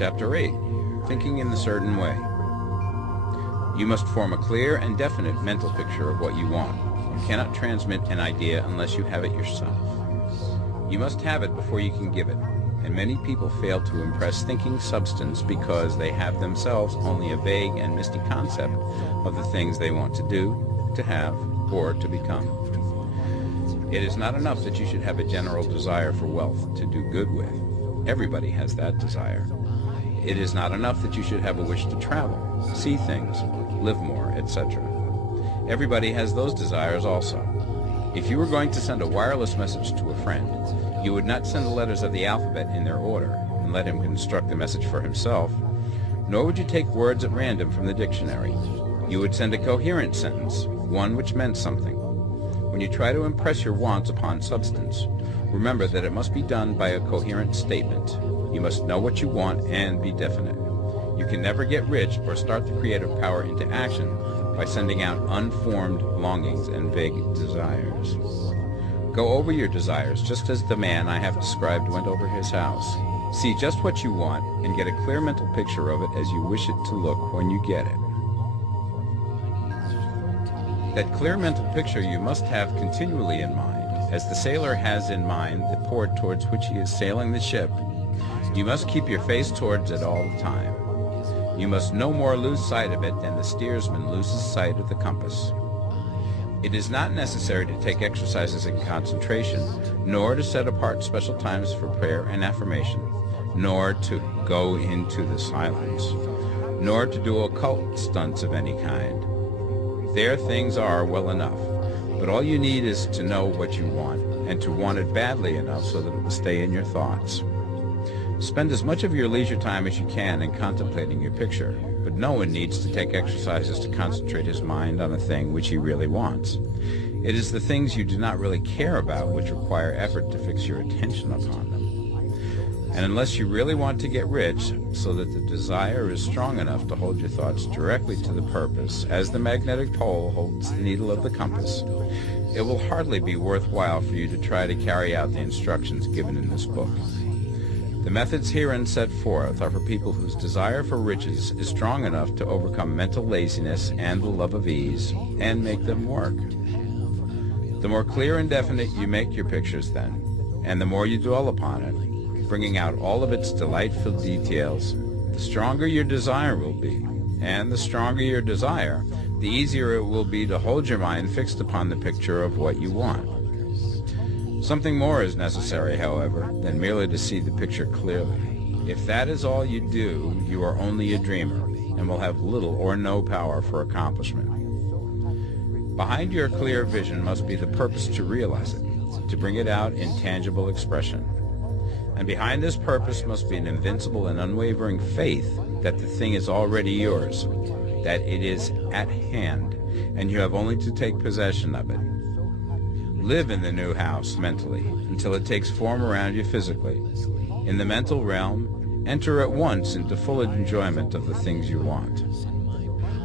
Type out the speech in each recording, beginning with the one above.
chapter 8, thinking in a certain way. You must form a clear and definite mental picture of what you want. You cannot transmit an idea unless you have it yourself. You must have it before you can give it, and many people fail to impress thinking substance because they have themselves only a vague and misty concept of the things they want to do, to have, or to become. It is not enough that you should have a general desire for wealth to do good with. Everybody has that desire. It is not enough that you should have a wish to travel, see things, live more, etc. Everybody has those desires also. If you were going to send a wireless message to a friend, you would not send the letters of the alphabet in their order and let him construct the message for himself, nor would you take words at random from the dictionary. You would send a coherent sentence, one which meant something. When you try to impress your wants upon substance, remember that it must be done by a coherent statement. You must know what you want and be definite. You can never get rich or start the creative power into action by sending out unformed longings and vague desires. Go over your desires just as the man I have described went over his house. See just what you want and get a clear mental picture of it as you wish it to look when you get it. That clear mental picture you must have continually in mind, as the sailor has in mind the port towards which he is sailing the ship. You must keep your face towards it all the time. You must no more lose sight of it than the steersman loses sight of the compass. It is not necessary to take exercises in concentration, nor to set apart special times for prayer and affirmation, nor to go into the silence, nor to do occult stunts of any kind. There things are well enough, but all you need is to know what you want, and to want it badly enough so that it will stay in your thoughts. Spend as much of your leisure time as you can in contemplating your picture, but no one needs to take exercises to concentrate his mind on a thing which he really wants. It is the things you do not really care about which require effort to fix your attention upon them. And unless you really want to get rich, so that the desire is strong enough to hold your thoughts directly to the purpose, as the magnetic pole holds the needle of the compass, it will hardly be worthwhile for you to try to carry out the instructions given in this book. The methods herein set forth are for people whose desire for riches is strong enough to overcome mental laziness and the love of ease, and make them work. The more clear and definite you make your pictures then, and the more you dwell upon it, bringing out all of its delightful details, the stronger your desire will be, and the stronger your desire, the easier it will be to hold your mind fixed upon the picture of what you want. Something more is necessary, however, than merely to see the picture clearly. If that is all you do, you are only a dreamer, and will have little or no power for accomplishment. Behind your clear vision must be the purpose to realize it, to bring it out in tangible expression. And behind this purpose must be an invincible and unwavering faith that the thing is already yours, that it is at hand, and you have only to take possession of it. Live in the new house mentally until it takes form around you physically. In the mental realm, enter at once into full enjoyment of the things you want.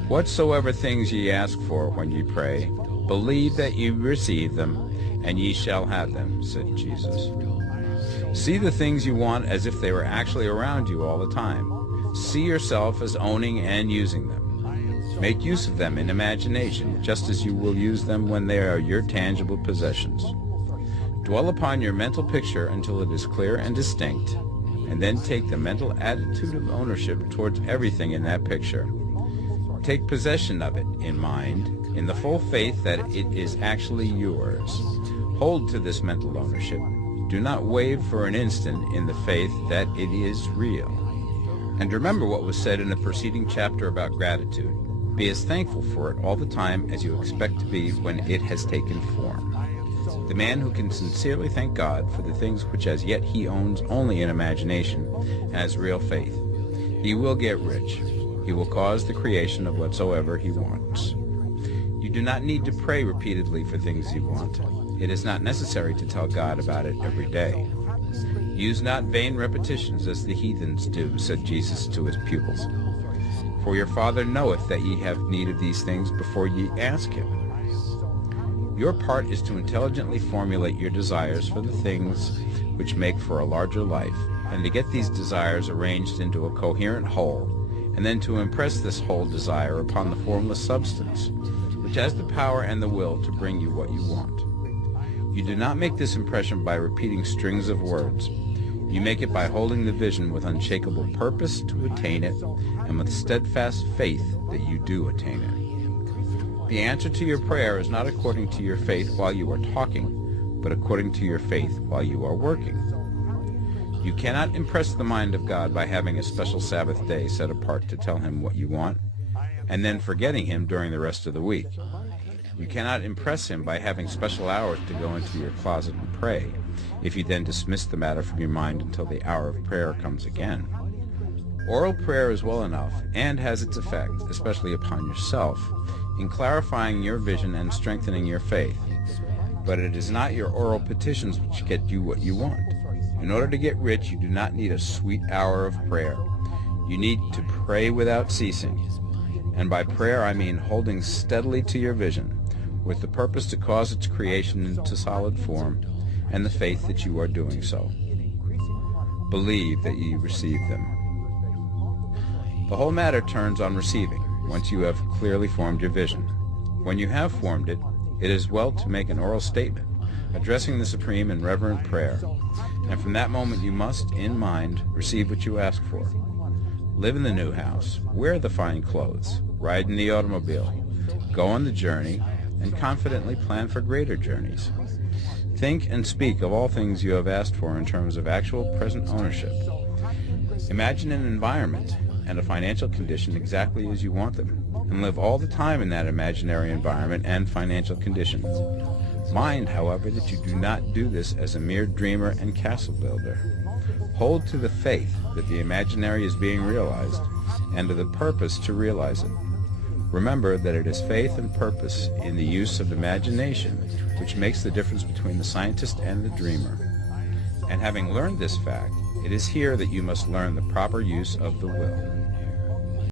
Whatsoever things ye ask for when ye pray, believe that ye receive them, and ye shall have them, said Jesus. See the things you want as if they were actually around you all the time. See yourself as owning and using them. Make use of them in imagination, just as you will use them when they are your tangible possessions. Dwell upon your mental picture until it is clear and distinct, and then take the mental attitude of ownership towards everything in that picture. Take possession of it in mind, in the full faith that it is actually yours. Hold to this mental ownership. Do not waver for an instant in the faith that it is real. And remember what was said in the preceding chapter about gratitude. Be as thankful for it all the time as you expect to be when it has taken form. The man who can sincerely thank God for the things which as yet he owns only in imagination has real faith. He will get rich. He will cause the creation of whatsoever he wants. You do not need to pray repeatedly for things you want. It is not necessary to tell God about it every day. Use not vain repetitions as the heathens do, said Jesus to his pupils. For your Father knoweth that ye have need of these things before ye ask him. Your part is to intelligently formulate your desires for the things which make for a larger life, and to get these desires arranged into a coherent whole, and then to impress this whole desire upon the formless substance, which has the power and the will to bring you what you want. You do not make this impression by repeating strings of words. You make it by holding the vision with unshakable purpose to attain it, and with steadfast faith that you do attain it. The answer to your prayer is not according to your faith while you are talking, but according to your faith while you are working. You cannot impress the mind of God by having a special Sabbath day set apart to tell him what you want, and then forgetting him during the rest of the week. You cannot impress him by having special hours to go into your closet and pray, if you then dismiss the matter from your mind until the hour of prayer comes again. Oral prayer is well enough, and has its effect, especially upon yourself, in clarifying your vision and strengthening your faith. But it is not your oral petitions which get you what you want. In order to get rich, you do not need a sweet hour of prayer. You need to pray without ceasing. And by prayer I mean holding steadily to your vision, with the purpose to cause its creation into solid form, and the faith that you are doing so. Believe that ye receive them. The whole matter turns on receiving, once you have clearly formed your vision. When you have formed it, it is well to make an oral statement, addressing the Supreme in reverent prayer, and from that moment you must, in mind, receive what you ask for. Live in the new house, wear the fine clothes, ride in the automobile, go on the journey, and confidently plan for greater journeys. Think and speak of all things you have asked for in terms of actual present ownership. Imagine an environment and a financial condition exactly as you want them, and live all the time in that imaginary environment and financial condition. Mind, however, that you do not do this as a mere dreamer and castle builder. Hold to the faith that the imaginary is being realized, and to the purpose to realize it. Remember that it is faith and purpose in the use of imagination which makes the difference between the scientist and the dreamer. And having learned this fact, it is here that you must learn the proper use of the will.